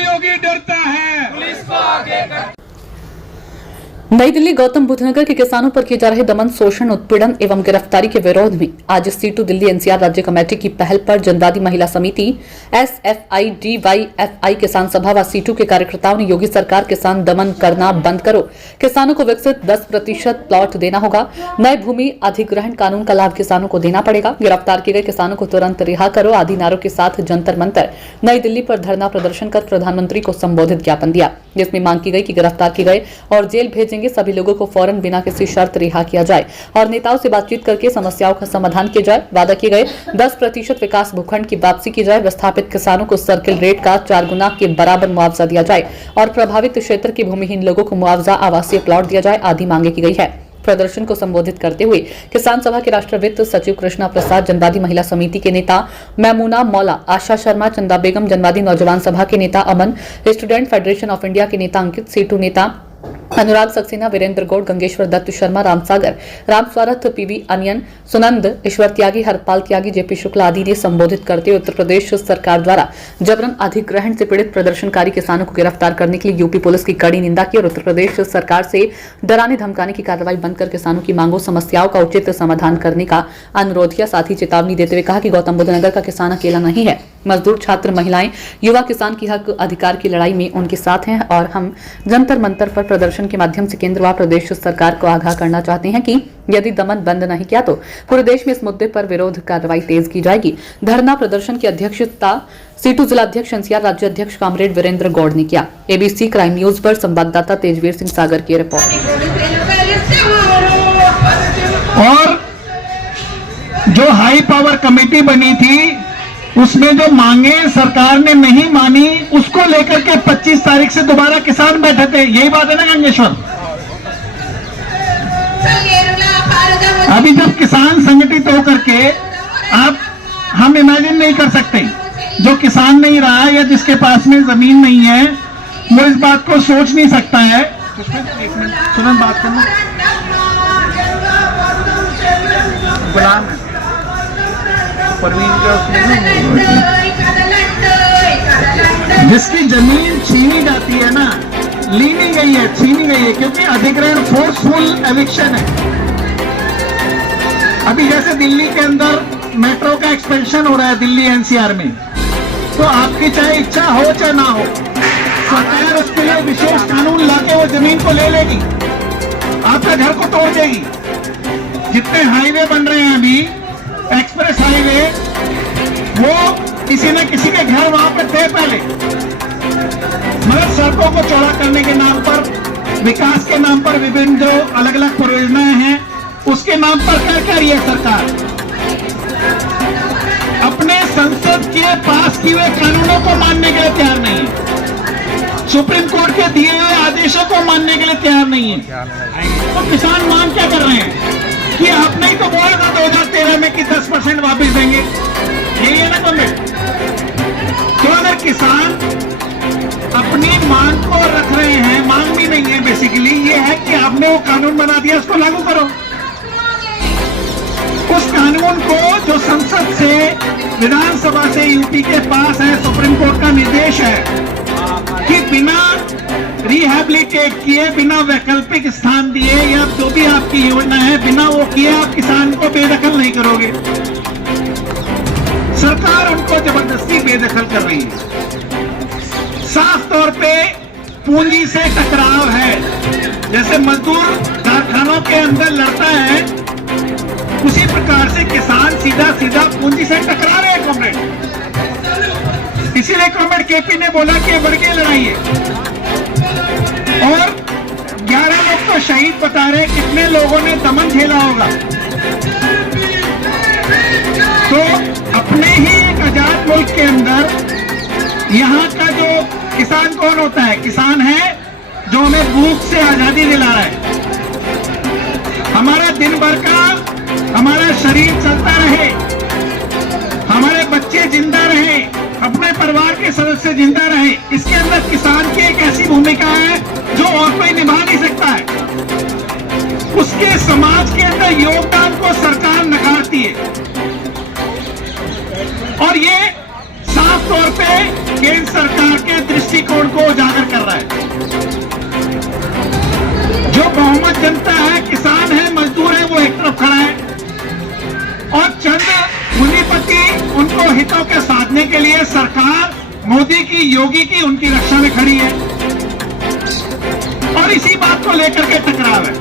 योगी डरता है। पुलिस को आगे कर। नई दिल्ली गौतम बुद्ध नगर के किसानों पर किए जा रहे दमन, शोषण, उत्पीड़न एवं गिरफ्तारी के विरोध में आज सीटू दिल्ली एनसीआर राज्य कमेटी की पहल पर जनवादी महिला समिति SFI-DYFI किसान सभा व सीटू के कार्यकर्ताओं ने योगी सरकार किसान दमन करना बंद करो, किसानों को विकसित 10% प्लॉट देना होगा, नए भूमि अधिग्रहण कानून का लाभ किसानों को देना पड़ेगा, गिरफ्तार किए गए किसानों को तुरंत रिहा करो आदि नारों के साथ जंतर मंतर नई दिल्ली पर धरना प्रदर्शन कर प्रधानमंत्री को संबोधित ज्ञापन दिया, जिसमें मांग की गई कि गिरफ्तार किए गए और जेल भेजे सभी लोगों को फौरन बिना किसी शर्त रिहा किया जाए और नेताओं से बातचीत करके समस्याओं का समाधान किया जाए। वादा किए गए 10% विकास भूखंड की वापसी की जाए, विस्थापित किसानों को सर्किल रेट का 4 गुना के बराबर मुआवजा दिया जाए और प्रभावित क्षेत्र के भूमिहीन लोगों को मुआवजा, आवासीय प्लॉट दिया जाए आदि मांगे की गई है। प्रदर्शन को संबोधित करते हुए किसान सभा के राष्ट्रीय वित्त सचिव कृष्णा प्रसाद, जनवादी महिला समिति के नेता मैमूना मौला, आशा शर्मा, चंदा बेगम, जनवादी नौजवान सभा के नेता अमन, स्टूडेंट फेडरेशन ऑफ इंडिया के नेता अंकित, सीटू नेता अनुराग सक्सेना, वीरेंद्र गौड़, गंगेश्वर दत्त शर्मा, रामसागर, राम स्वारथ, पीवी अनियन, सुनंद, ईश्वर त्यागी, हरपाल त्यागी, जेपी शुक्ला आदि ने संबोधित करते हुए उत्तर प्रदेश सरकार द्वारा जबरन अधिग्रहण से पीड़ित प्रदर्शनकारी किसानों को गिरफ्तार करने के लिए यूपी पुलिस की कड़ी निंदा की और उत्तर प्रदेश सरकार से डराने धमकाने की कार्रवाई बंद कर किसानों की मांगों, समस्याओं का उचित समाधान करने का अनुरोध किया। साथ ही चेतावनी देते हुए कहा कि गौतम बुद्ध नगर का किसान अकेला नहीं है, मजदूर, छात्र, महिलाएं, युवा किसान की हक अधिकार की लड़ाई में उनके साथ हैं और हम जंतर मंतर पर प्रदर्शन के माध्यम से केंद्र व प्रदेश सरकार को आगाह करना चाहते हैं कि यदि दमन बंद नहीं किया तो पूरे देश में इस मुद्दे पर विरोध कार्रवाई तेज की जाएगी। धरना प्रदर्शन की अध्यक्षता सीटू जिलाध्यक्ष एनसीआर राज्य अध्यक्ष कॉमरेड वीरेंद्र गौड़ ने किया। एबीसी क्राइम न्यूज पर संवाददाता तेजवीर सिंह सागर की रिपोर्ट। और जो हाई पावर कमेटी बनी थी उसमें जो मांगे सरकार ने नहीं मानी, उसको लेकर के 25 तारीख से दोबारा किसान बैठे थे। यही बात है ना गंगेश्वर? अभी जब किसान संगठित होकर के आप हम इमेजिन नहीं कर सकते, जो किसान नहीं रहा या जिसके पास में जमीन नहीं है वो इस बात को सोच नहीं सकता है। सुनन बात करना गुलाम है जिसकी जमीन छीनी जाती है ना, लीनी गई है, छीनी गई है, क्योंकि अधिग्रहण फोर्सफुल एविक्शन है। अभी जैसे दिल्ली के अंदर मेट्रो का एक्सपेंशन हो रहा है दिल्ली एनसीआर में, तो आपकी चाहे इच्छा हो चाहे ना हो, सरकार उसके लिए विशेष कानून लाके वो जमीन को ले लेगी, आपका घर को तोड़ देगी। जितने हाईवे बन रहे हैं अभी, एक्सप्रेस हाईवे, वो किसी न किसी के घर वहां पर थे पहले, मगर सड़कों को चौड़ा करने के नाम पर, विकास के नाम पर, विभिन्न जो अलग अलग परियोजनाएं हैं उसके नाम पर क्या कर रही है सरकार? अपने संसद के पास किए हुए कानूनों को मानने के लिए तैयार नहीं है, सुप्रीम कोर्ट के दिए हुए आदेशों को मानने के लिए तैयार नहीं है। तो किसान मांग क्या कर रहे हैं कि आपने ही तो बोला था 2013 में कि 10% वापस देंगे, यही है ना कमेंट? तो अगर किसान अपनी मांग को रख रहे हैं, मांग भी नहीं है, बेसिकली ये है कि आपने वो कानून बना दिया, उसको लागू करो। उस कानून को जो संसद से, विधानसभा से यूपी के पास है, सुप्रीम कोर्ट का निर्देश है कि बिना रिहैबिलिटेट किए, बिना वैकल्पिक स्थान दिए या जो भी आपकी योजना है, बिना वो किए आप किसान को बेदखल नहीं करोगे। सरकार उनको जबरदस्ती बेदखल कर रही है। साफ तौर पे पूंजी से टकराव है। जैसे मजदूर कारखानों के अंदर लड़ता है, उसी प्रकार से किसान सीधा सीधा पूंजी से टकरा रहे हैं कॉमरेड। इसीलिए कॉमरेड केपी ने बोला कि वर्गीय लड़ाई है। और 11 लोग तो शहीद बता रहे, कितने लोगों ने दमन झेला होगा। तो अपने ही एक आजाद मुल्क के अंदर यहाँ का जो किसान कौन होता है? किसान है जो हमें भूख से आजादी दिला रहा है। हमारा दिन भर का हमारा शरीर चलता रहे, हमारे बच्चे जिंदा रहे, अपने परिवार के सदस्य जिंदा रहे, इसके अंदर किसान की एक ऐसी भूमिका है जो और कोई निभा नहीं सकता है। उसके समाज के अंदर योगदान को सरकार नकारती है और ये साफ तौर पे केंद्र सरकार के दृष्टिकोण मोदी की, योगी की, उनकी रक्षा में खड़ी है और इसी बात को लेकर के टकराव है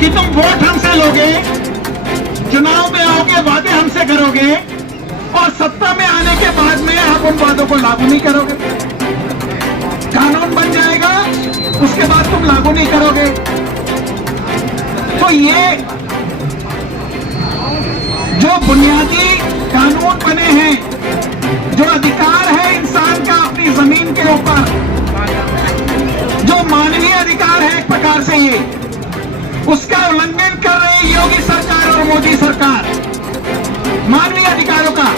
कि तुम वोट हमसे लोगे, चुनाव में आओगे, वादे हमसे करोगे और सत्ता में आने के बाद में आप उन वादों को लागू नहीं करोगे। कानून बन जाएगा, उसके बाद तुम लागू नहीं करोगे। तो ये जो बुनियादी कानून बने हैं, जो अधिकार है इंसान का अपनी जमीन के ऊपर, जो मानवीय अधिकार है एक प्रकार से, ये उसका उल्लंघन कर रही है योगी सरकार और मोदी सरकार, मानवीय अधिकारों का।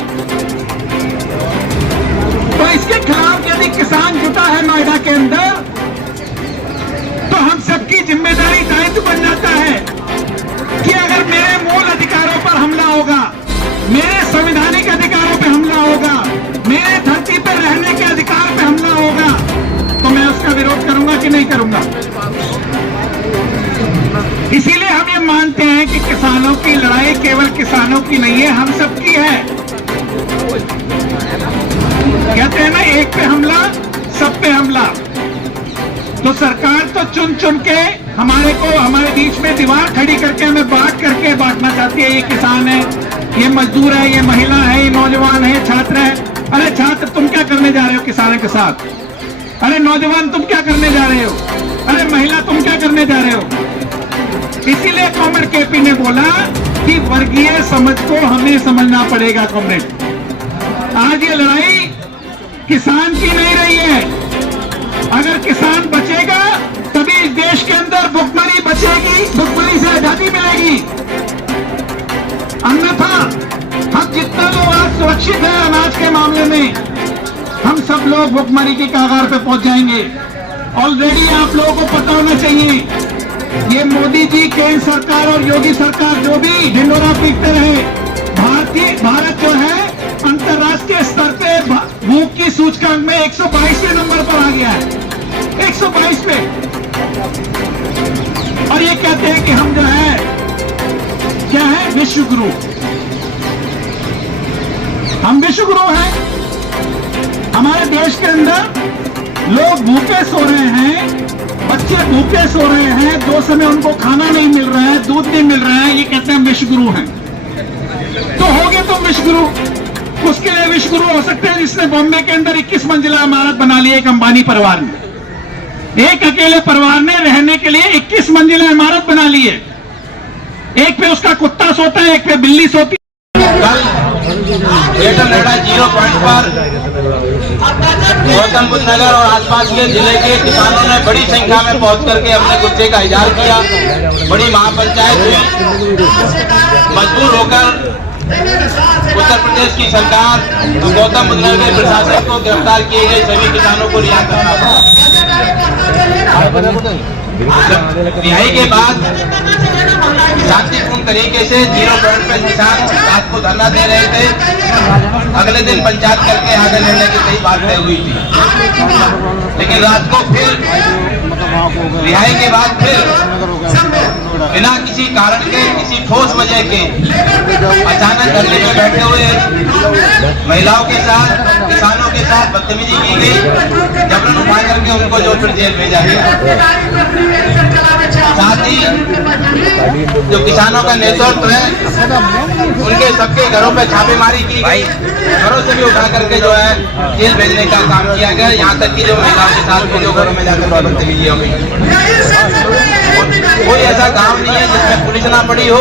तो इसके खिलाफ यदि किसान जुटा है नोएडा के अंदर, तो हम सबकी जिम्मेदारी, दायित्व बन जाता है कि अगर मेरे मूल अधिकारों पर हमला होगा, मेरे संवैधानिक अधिकारों पर हमला होगा, मेरे धरती पर रहने के अधिकार पर हमला होगा, तो मैं उसका विरोध करूंगा कि नहीं करूंगा। इसीलिए हम ये मानते हैं कि किसानों की लड़ाई केवल किसानों की नहीं है, हम सबकी है। कहते हैं ना, एक पे हमला सब पे हमला। तो सरकार तो चुन चुन के हमारे बीच में दीवार खड़ी करके हमें बांटना चाहती है। ये किसान है, ये मजदूर है, ये महिला है, ये नौजवान है, छात्र है। अरे छात्र, तुम क्या करने जा रहे हो किसानों के साथ? अरे नौजवान, तुम क्या करने जा रहे हो? अरे महिला, तुम क्या करने जा रहे हो? इसीलिए कॉमरेड केपी ने बोला कि वर्गीय समझ को हमें समझना पड़ेगा। कॉमरेड, आज ये लड़ाई किसान की नहीं रही है। अगर किसान बचेगा तभी इस देश के अंदर भुखमरी बचेगी, भुखमरी से आजादी मिलेगी। अन्यथा हम जितने लोग आज सुरक्षित हैं अनाज के मामले में, हम सब लोग भुखमरी की कगार पे पहुंच जाएंगे। ऑलरेडी आप लोगों को पता होना चाहिए, ये मोदी जी, केंद्र सरकार और योगी सरकार जो भी ढिंडोरा पीटते रहे, भारत जो है अंतर्राष्ट्रीय स्तर पे भूख की सूचकांक में 122वें नंबर पर आ गया है, 122 पे। और ये कहते हैं कि हम जो है क्या है, विश्व गुरु। हम विश्व गुरु हैं। हमारे देश के अंदर लोग भूखे सो रहे हैं, बच्चे भूखे सो रहे हैं, 2 समय उनको खाना नहीं मिल रहा है, दूध नहीं मिल रहा है। ये कहते हैं विश्व गुरु हैं। तो होगे तुम विश्व गुरु। उसके लिए विश्व गुरु हो सकते हैं जिसने बॉम्बे के अंदर 21 मंजिला इमारत बना ली एक अंबानी परिवार ने। एक अकेले परिवार ने रहने के लिए 21 मंजिला इमारत बना ली है। एक पे उसका कुत्ता सोता है, एक पे बिल्ली सोती है। कल ग्रेटर नोएडा 0 पॉइंट पर गौतम बुद्ध नगर और आसपास के जिले के किसानों ने बड़ी संख्या में पहुंच करके अपने गुस्से का इजहार किया। बड़ी महापंचायत हुई। मजबूर होकर उत्तर प्रदेश की सरकार गौतम बुद्ध नगर के प्रशासन को गिरफ्तार किए गए सभी किसानों को रिहा करना पड़ा। रिहाई के बाद शांतिपूर्ण तरीके से 0 पॉइंट पर किसान रात को धरना दे रहे थे। अगले दिन पंचायत करके आगे लेने की सही बात तय हुई थी, लेकिन रात को फिर रिहाई के बाद फिर बिना किसी कारण के, किसी ठोस वजह के अचानक धरने में बैठे हुए महिलाओं के साथ, किसानों के साथ बदतमीजी की गई। जबरन उठा करके उनको जो फिर जेल भेजा गया। साथ ही जो किसानों का नेतृत्व है, उनके सबके घरों पे छापेमारी की गई। घरों से भी उठा करके जो है जेल भेजने का काम किया गया। यहाँ तक कि जो महिलाओं के साथ जो घरों में जाकर बदतमीजी हो गई। कोई ऐसा गांव नहीं है जिसमें पुलिस ना पड़ी हो।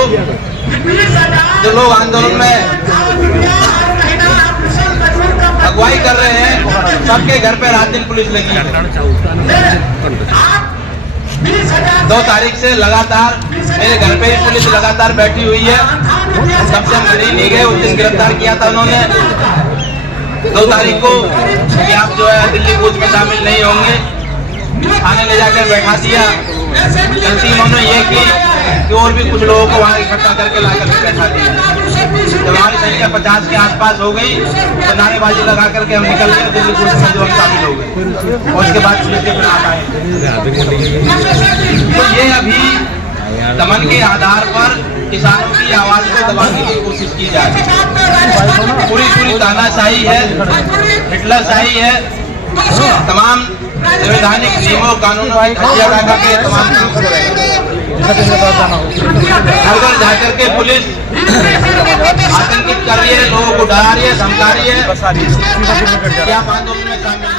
जो लोग आंदोलन में अगुवाई कर रहे हैं, सबके घर पे रात दिन पुलिस लगी है। 2 तारीख से लगातार मेरे घर पे ही पुलिस लगातार बैठी हुई है। तब से हम घर नहीं गए। उस दिन गिरफ्तार किया था उन्होंने 2 तारीख को कि आप जो है दिल्ली कूच में शामिल नहीं होंगे, थाने ले जाकर बैठा दिया। गलती उन्होंने ये की कि और भी कुछ लोगों को वहाँ इकट्ठा करके लाकर के बैठा दिया। जब हमारी संख्या 50 के आसपास हो गई तो नारेबाजी लगा करके हम निकल गए दिल्ली पुलिस में, जो हम शामिल हो गए। और उसके बाद पुलिस के खिलाफ आए। तो ये अभी दमन के आधार पर किसानों की आवाज को दबाने की कोशिश की जा रही है। पूरी तानाशाही है, हिटलरशाही है। तमाम संवैधानिक नियमों कानूनों की धज्जियां उड़ा करके तमाम काम कर रहे हैं। घर घर जाकर के पुलिस आतंकित कर रही है, लोगों को डरा रही है, धमका रही है कि आप आंदोलन में शामिल